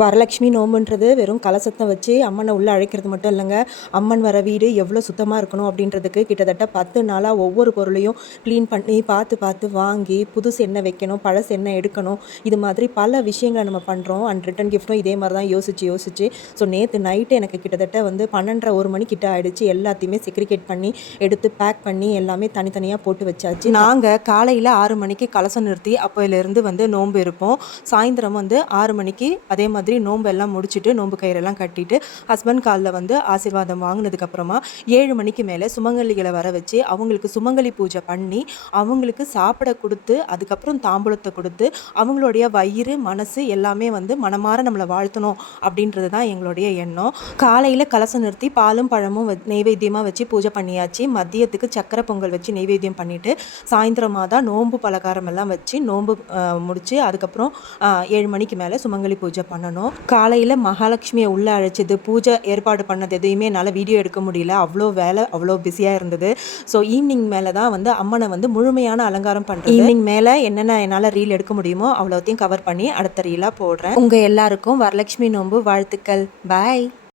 வரலட்சுமி நோம்புன்றது வெறும் கலசத்தை வச்சு அம்மனை உள்ளே அழைக்கிறது மட்டும் இல்லைங்க. அம்மன் வர வீடு எவ்வளோ சுத்தமாக இருக்கணும் அப்படின்றதுக்கு கிட்டத்தட்ட 10 நாளாக ஒவ்வொரு பொருளையும் க்ளீன் பண்ணி பார்த்து பார்த்து வாங்கி புதுசு என்ன வைக்கணும், பழசு என்ன எடுக்கணும், இது மாதிரி பல விஷயங்களை நம்ம பண்ணுறோம். அண்ட் ரிட்டன் கிஃப்ட்டும் இதே மாதிரி தான் யோசிச்சு ஸோ நேற்று நைட்டு எனக்கு கிட்டத்தட்ட 12:30 1 மணி கிட்ட ஆகிடுச்சு. எல்லாத்தையுமே செக்ரிகேட் பண்ணி எடுத்து பேக் பண்ணி எல்லாமே தனித்தனியாக போட்டு வச்சாச்சு. நாங்கள் காலையில் 6 மணிக்கு கலசம் நிறுத்தி அப்போயிலேருந்து நோன்பு இருப்போம். சாயந்தரம் 6 மணிக்கு அதே மாதிரி நோம்பெல்லாம் முடிச்சுட்டு நோம்பு கயிறெல்லாம் கட்டிட்டு ஹஸ்பண்ட் காலில் ஆசீர்வாதம் வாங்கினதுக்கப்புறமா 7 மணிக்கு மேலே சுமங்கலிகளை வர வச்சு அவங்களுக்கு சுமங்கலி பூஜை பண்ணி அவங்களுக்கு சாப்பிட கொடுத்து அதுக்கப்புறம் தாம்பூலத்தை கொடுத்து அவங்களுடைய வயிறு மனசு எல்லாமே மனமாற நம்மளை வாழ்த்தணும் அப்படின்றது தான் எங்களுடைய எண்ணம். காலையில் கலசம் நிறுத்தி பாலும் பழமும் நெய்வேத்தியமாக வச்சு பூஜை பண்ணியாச்சு. மதியத்துக்கு சக்கரை பொங்கல் வச்சு நெய்வேத்தியம் பண்ணிவிட்டு சாயந்தரமாக தான் நோம்பு பலகாரம் எல்லாம் வச்சு நோம்பு முடித்து அதுக்கப்புறம் 7 மணிக்கு மேலே சுமங்கலி பூஜை பண்ணணும். காலையில் மகாலட்சுமியை உள்ளே அழைச்சது பூஜை ஏற்பாடு பண்ணது எதையுமே என்னால் வீடியோ எடுக்க முடியல. அவ்வளோ வேலை, அவ்வளோ பிஸியாக இருந்தது. ஸோ ஈவினிங் மேலே தான் அம்மனை முழுமையான அலங்காரம் பண்ணுறேன். ஈவினிங் மேலே என்னென்ன என்னால் ரீல் எடுக்க முடியுமோ அவ்வளோத்தையும் கவர் பண்ணி அடுத்த ரீலாக போடுறேன். உங்கள் எல்லாருக்கும் வரலட்சுமி நோன்பு வாழ்த்துக்கள். பாய்.